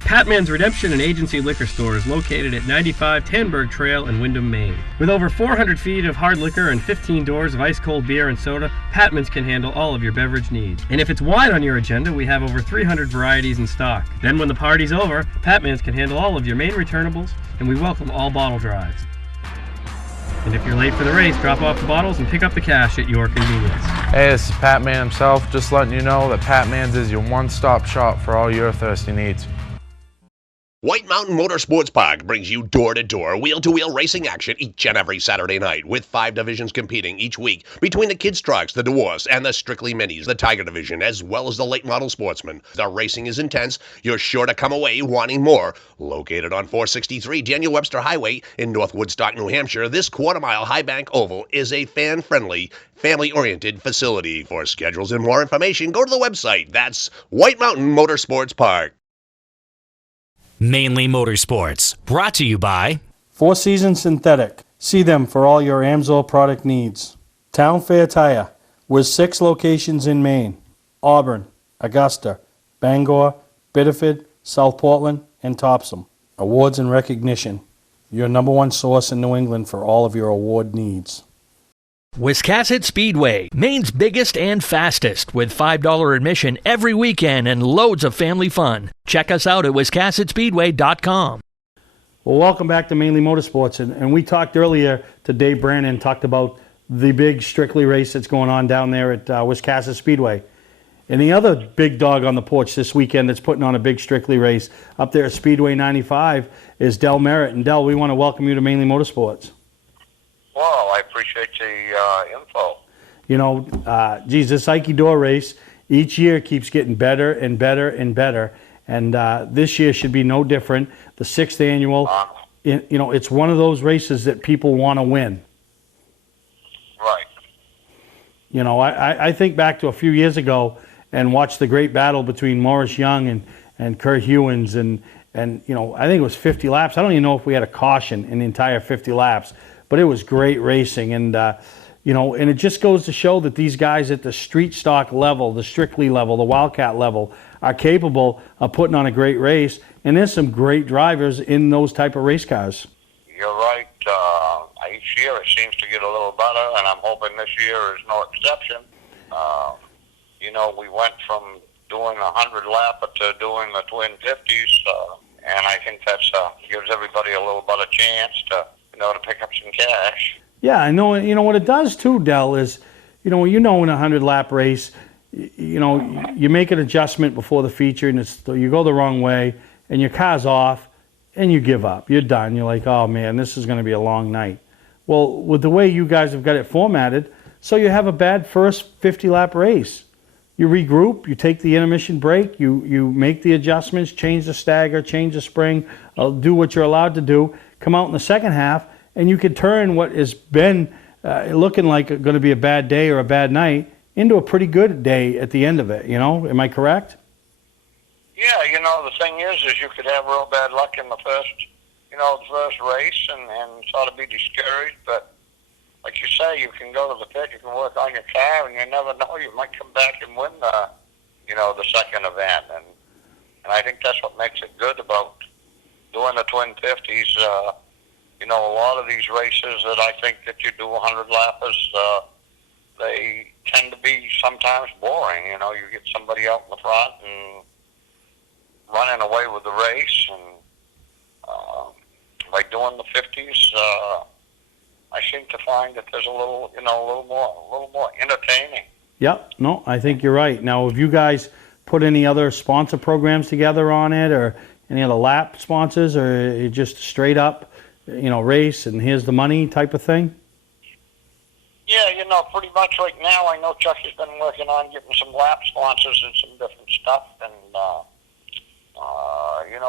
Patman's Redemption and Agency Liquor Store is located at 95 Tanberg Trail in Windham, Maine. With over 400 feet of hard liquor and 15 doors of ice-cold beer and soda, Patman's can handle all of your beverage needs. And if it's wine on your agenda, we have over 300 varieties in stock. Then when the party's over, Patman's can handle all of your Maine returnables, and we welcome all bottle drives. And if you're late for the race, drop off the bottles and pick up the cash at your convenience. Hey, this is Pat Man himself, just letting you know that Pat Man's is your one-stop shop for all your thirsty needs. White Mountain Motorsports Park brings you door-to-door, wheel-to-wheel racing action each and every Saturday night, with 5 divisions competing each week between the kids' trucks, the dwarfs, and the strictly minis, the Tiger division, as well as the late model sportsmen. The racing is intense. You're sure to come away wanting more. Located on 463 Daniel Webster Highway in North Woodstock, New Hampshire, this quarter-mile high bank oval is a fan-friendly, family-oriented facility. For schedules and more information, go to the website. That's White Mountain Motorsports Park. Mainly Motorsports, brought to you by Four Seasons Synthetic. See them for all your Amsoil product needs. Town Fair Tire, with 6 locations in Maine: Auburn, Augusta, Bangor, Biddeford, South Portland, and Topsom. Awards and recognition. Your number one source in New England for all of your award needs. Wiscasset Speedway, Maine's biggest and fastest, with $5 admission every weekend and loads of family fun. Check us out at wiscassetspeedway.com. Well, welcome back to Mainly Motorsports. And we talked earlier to Dave Brannon, talked about the big Strictly race that's going on down there at Wiscasset Speedway. And the other big dog on the porch this weekend that's putting on a big Strictly race up there at Speedway 95 is Del Merritt. And Del, we want to welcome you to Mainly Motorsports. Well, I appreciate the info. You know, geez, this Ike Door race each year keeps getting better and better and better. And this year should be no different. The 6th annual, you know, it's one of those races that people want to win. Right. You know, I think back to a few years ago and watched the great battle between Morris Young and Kurt Hewins. And, you know, I think it was 50 laps. I don't even know if we had a caution in the entire 50 laps. But it was great racing, and you know, and it just goes to show that these guys at the street stock level, the Strictly level, the Wildcat level, are capable of putting on a great race. And there's some great drivers in those type of race cars. You're right. Each year it seems to get a little better, and I'm hoping this year is no exception. You know, we went from doing a 100-lapper to doing the twin 50s, and I think that gives everybody a little better chance to to pick up some cash. Yeah, I know. You know what it does too, Del, is, in a 100-lap race, you know, you make an adjustment before the feature, and you go the wrong way, and your car's off, and you give up. You're done. You're like, oh man, this is going to be a long night. Well, with the way you guys have got it formatted, so you have a bad first 50-lap race. You regroup, you take the intermission break, you make the adjustments, change the stagger, change the spring, do what you're allowed to do, come out in the second half, and you can turn what has been looking like going to be a bad day or a bad night into a pretty good day at the end of it, you know? Am I correct? Yeah, you know, the thing is you could have real bad luck in the first race and sort of be discouraged, but like you say, you can go to the pit, you can work on your car, and you never know, you might come back and win the second event. And I think that's what makes it good about doing the twin 50s. You know, a lot of these races that I think that you do 100-lappers, they tend to be sometimes boring. You know, you get somebody out in the front and running away with the race, and by doing the 50s, I seem to find that there's a little more entertaining. Yep. No, I think you're right. Now, have you guys put any other sponsor programs together on it, or any other lap sponsors, or just straight up, race and here's the money type of thing? Yeah, you know, pretty much right now, I know Chuck has been working on getting some lap sponsors and some different stuff, and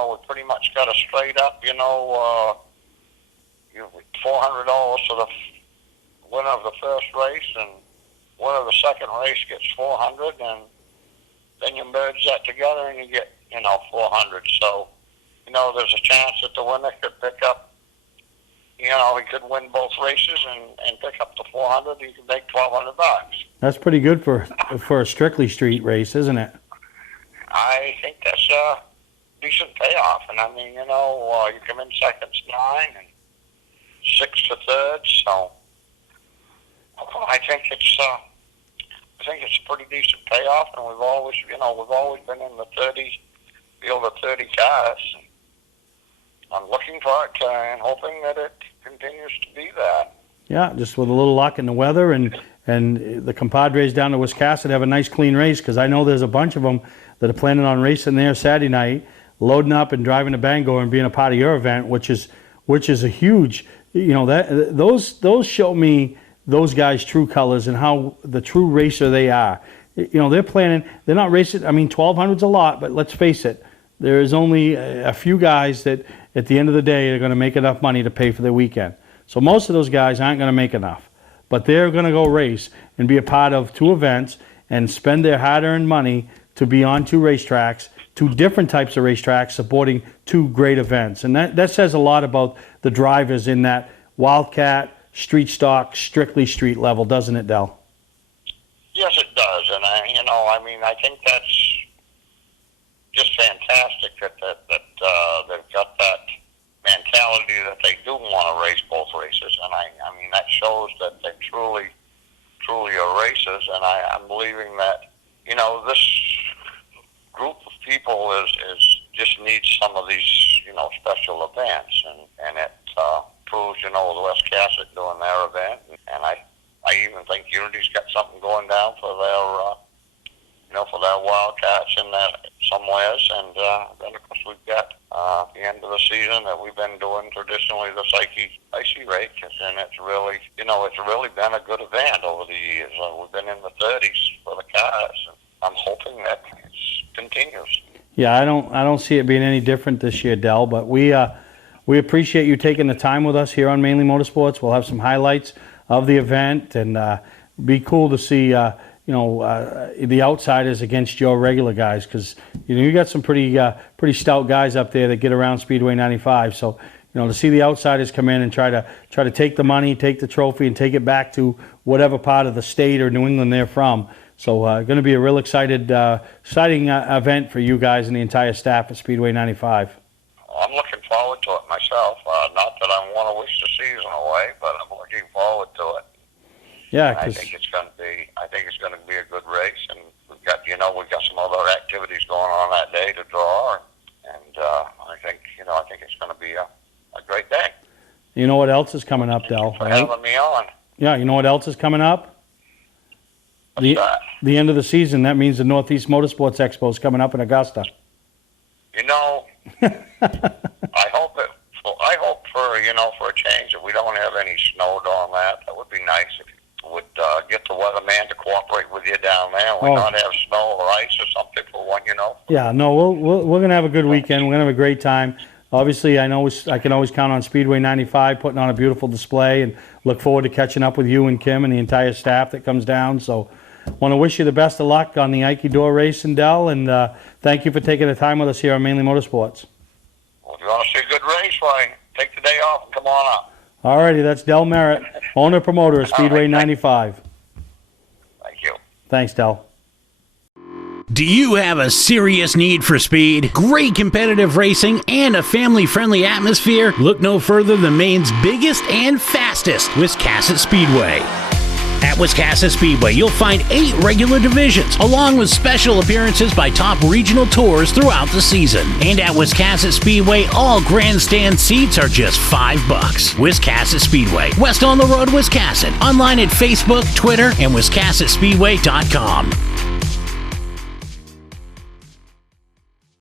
we pretty much got a straight up, $400 for the winner of the first race, and winner of the second race gets $400, and then you merge that together and you get, $400. So, there's a chance that the winner could pick up, he could win both races and pick up the $400. He could make $1,200. That's pretty good for a Strictly Street race, isn't it? I think that's a decent payoff. And I mean, you come in seconds 9 and 6 to third, so I think it's a pretty decent payoff. And we've always been in the 30 field of 30 cars. And I'm looking for it and hoping that it continues to be that. Yeah, just with a little luck in the weather and the compadres down to Wiscasset have a nice clean race, because I know there's a bunch of them that are planning on racing there Saturday night, loading up and driving to Bangor and being a part of your event, which is a huge, those show me those guys' true colors and how the true racer they are. They're planning, they're not racing, 1,200's a lot, but let's face it, there is only a few guys that at the end of the day are going to make enough money to pay for their weekend. So most of those guys aren't going to make enough, but they're going to go race and be a part of 2 events and spend their hard-earned money to be on 2 racetracks two different types of racetracks supporting two great events. And that says a lot about the drivers in that Wildcat, street stock, strictly street level, doesn't it, Del? Yes, it does, and I think that's just fantastic that they've got that mentality that they do want to race both races, and I mean that shows that they truly are racers, and I'm believing that this group of people is just needs some of these special events, and it proves the West Cassett doing their event, and I even think Unity's got something going down for their Wildcats in there somewheres, and then of course we've got the end of the season that we've been doing traditionally the Icy Rake, and it's really been a good event over the years. We've been in the 30s for the cars, and I'm hoping that it continues. Yeah, I don't see it being any different this year, Del, but we appreciate you taking the time with us here on Mainly Motorsports. We'll have some highlights of the event, and be cool to see the outsiders against your regular guys, because you got some pretty stout guys up there that get around Speedway 95. So to see the outsiders come in and try to take the money, take the trophy, and take it back to whatever part of the state or New England they're from. So going to be a real exciting event for you guys and the entire staff at Speedway 95. I'm looking forward to it myself. Not that I want to wish the season away, but I'm looking forward to it. Yeah, I think it's going to be a good race, and we've got some other activities going on that day to draw, and I think it's going to be a great day. You know what else is coming up, Del? For having me on. Yeah, you know what else is coming up? The end of the season. That means the Northeast Motorsports Expo is coming up in Augusta. I hope for a change that we don't have any snow on that. That would be nice if you would get the weatherman to cooperate with you down there. We not have snow or ice or something for one, Yeah, no, we're going to have a good weekend. We're going to have a great time. Obviously, I know I can always count on Speedway 95 putting on a beautiful display, and look forward to catching up with you and Kim and the entire staff that comes down. So want to wish you the best of luck on the Aikido race, and Del, and thank you for taking the time with us here on Mainly Motorsports. Well, if you want to see a good race, why, take the day off and come on up. All righty, that's Del Merritt, owner-promoter of Speedway 95. Thank you. Thanks, Del. Do you have a serious need for speed, great competitive racing, and a family-friendly atmosphere? Look no further than Maine's biggest and fastest, Wiscasset Speedway. At Wiscasset Speedway, you'll find 8 regular divisions, along with special appearances by top regional tours throughout the season. And at Wiscasset Speedway, all grandstand seats are just $5. Wiscasset Speedway, west on the road, Wiscasset. Online at Facebook, Twitter, and WiscassetSpeedway.com.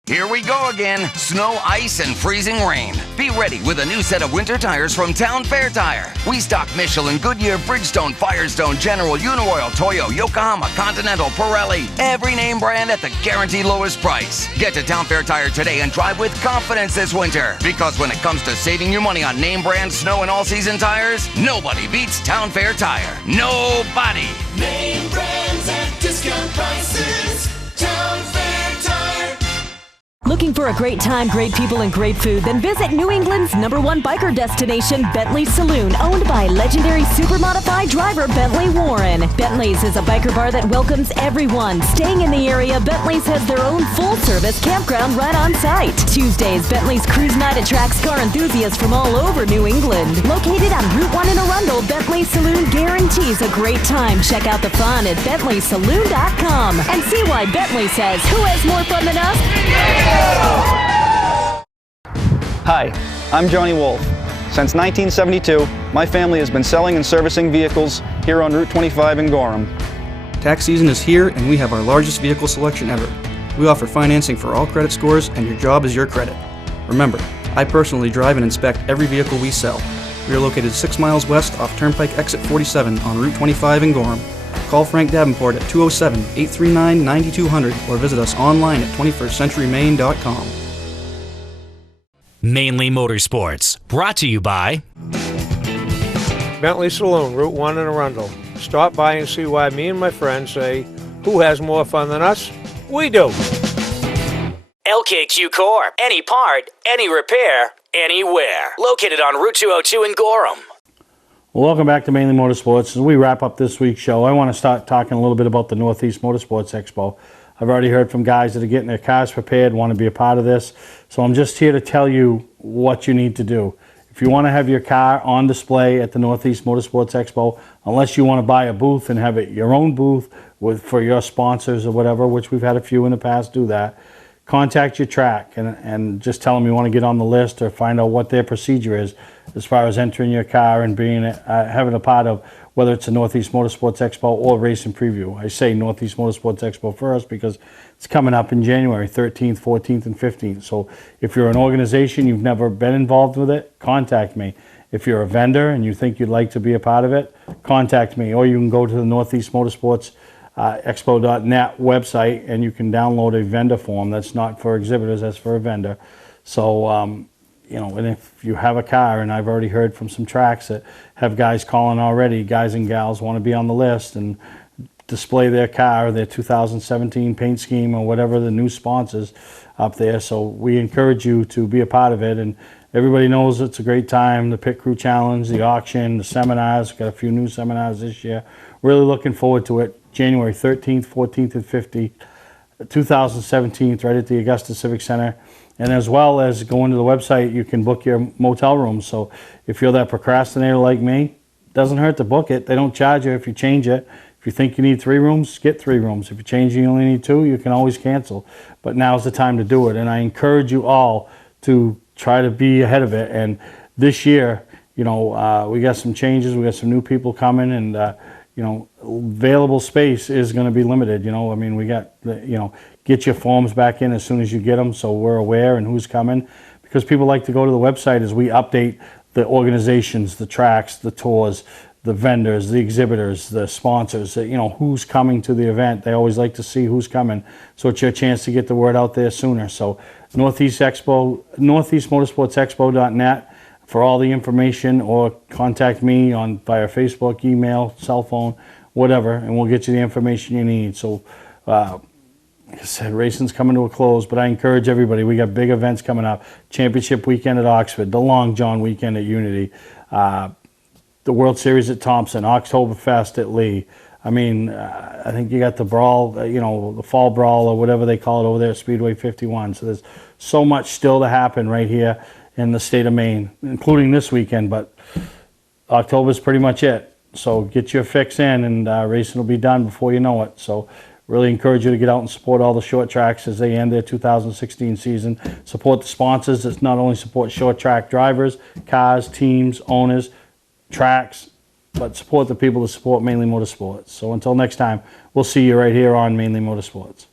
Here we go again. Snow, ice, and freezing rain. Be ready with a new set of winter tires from Town Fair Tire. We stock Michelin, Goodyear, Bridgestone, Firestone, General, Uniroyal, Toyo, Yokohama, Continental, Pirelli. Every name brand at the guaranteed lowest price. Get to Town Fair Tire today and drive with confidence this winter. Because when it comes to saving you money on name brand snow and all-season tires, nobody beats Town Fair Tire. Nobody. Name brands at discount prices. Town Fair Tire. Looking for a great time, great people, and great food? Then visit New England's #1 biker destination, Bentley's Saloon, owned by legendary super-modified driver Bentley Warren. Bentley's is a biker bar that welcomes everyone. Staying in the area, Bentley's has their own full-service campground right on site. Tuesdays, Bentley's Cruise Night attracts car enthusiasts from all over New England. Located on Route 1 in Arundel, Bentley's Saloon guarantees a great time. Check out the fun at BentleySaloon.com and see why Bentley says, who has more fun than us? Hi, I'm Johnny Wolf. Since 1972, my family has been selling and servicing vehicles here on Route 25 in Gorham. Tax season is here, and we have our largest vehicle selection ever. We offer financing for all credit scores, and your job is your credit. Remember, I personally drive and inspect every vehicle we sell. We are located 6 miles west off Turnpike Exit 47 on Route 25 in Gorham. Call Frank Davenport at 207-839-9200 or visit us online at 21stcenturymaine.com. Mainly Motorsports, brought to you by Bentley Saloon, Route 1 in Arundel. Stop by and see why me and my friends say, who has more fun than us? We do. LKQ Corp. Any part, any repair, anywhere. Located on Route 202 in Gorham. Well, welcome back to Mainly Motorsports. As we wrap up this week's show, I want to start talking a little bit about the Northeast Motorsports Expo. I've already heard from guys that are getting their cars prepared, want to be a part of this. So I'm just here to tell you what you need to do. If you want to have your car on display at the Northeast Motorsports Expo, unless you want to buy a booth and have it your own booth for your sponsors or whatever, which we've had a few in the past do that, contact your track and just tell them you want to get on the list or find out what their procedure is as far as entering your car and being having a part of whether it's a Northeast Motorsports Expo or Racing Preview. I say Northeast Motorsports Expo first because it's coming up in January 13th, 14th, and 15th. So if you're an organization, you've never been involved with it, contact me. If you're a vendor and you think you'd like to be a part of it, contact me. Or you can go to the Northeast Motorsports Expo.net website and you can download a vendor form. That's not for exhibitors, that's for a vendor. So, and if you have a car, and I've already heard from some tracks that have guys calling already, guys and gals want to be on the list and display their car, their 2017 paint scheme or whatever the new sponsors up there. So we encourage you to be a part of it. And everybody knows it's a great time, the Pit Crew Challenge, the auction, the seminars. Got a few new seminars this year. Really looking forward to it. January 13th, 14th, and 15th, 2017, right at the Augusta Civic Center. And as well as going to the website, you can book your motel rooms. So if you're that procrastinator like me, it doesn't hurt to book it. They don't charge you if you change it. If you think you need 3 rooms, get 3 rooms. If you change you only need 2, you can always cancel. But now's the time to do it. And I encourage you all to try to be ahead of it. And this year, we got some changes. We got some new people coming, and available space is going to be limited. We got, get your forms back in as soon as you get them so we're aware and who's coming. Because people like to go to the website as we update the organizations, the tracks, the tours, the vendors, the exhibitors, the sponsors, who's coming to the event. They always like to see who's coming. So it's your chance to get the word out there sooner. So Northeast Motorsports Expo.net for all the information, or contact me via Facebook, email, cell phone, whatever, and we'll get you the information you need. So, like I said, racing's coming to a close, but I encourage everybody. We got big events coming up. Championship weekend at Oxford, the Long John weekend at Unity, the World Series at Thompson, Oktoberfest at Lee. I think you got the brawl, the fall brawl or whatever they call it over there at Speedway 51. So there's so much still to happen right here in the state of Maine, including this weekend, but October's pretty much it. So get your fix in, and racing will be done before you know it. So really encourage you to get out and support all the short tracks as they end their 2016 season. Support the sponsors that not only support short track drivers, cars, teams, owners, tracks, but support the people that support Mainly Motorsports. So until next time, we'll see you right here on Mainly Motorsports.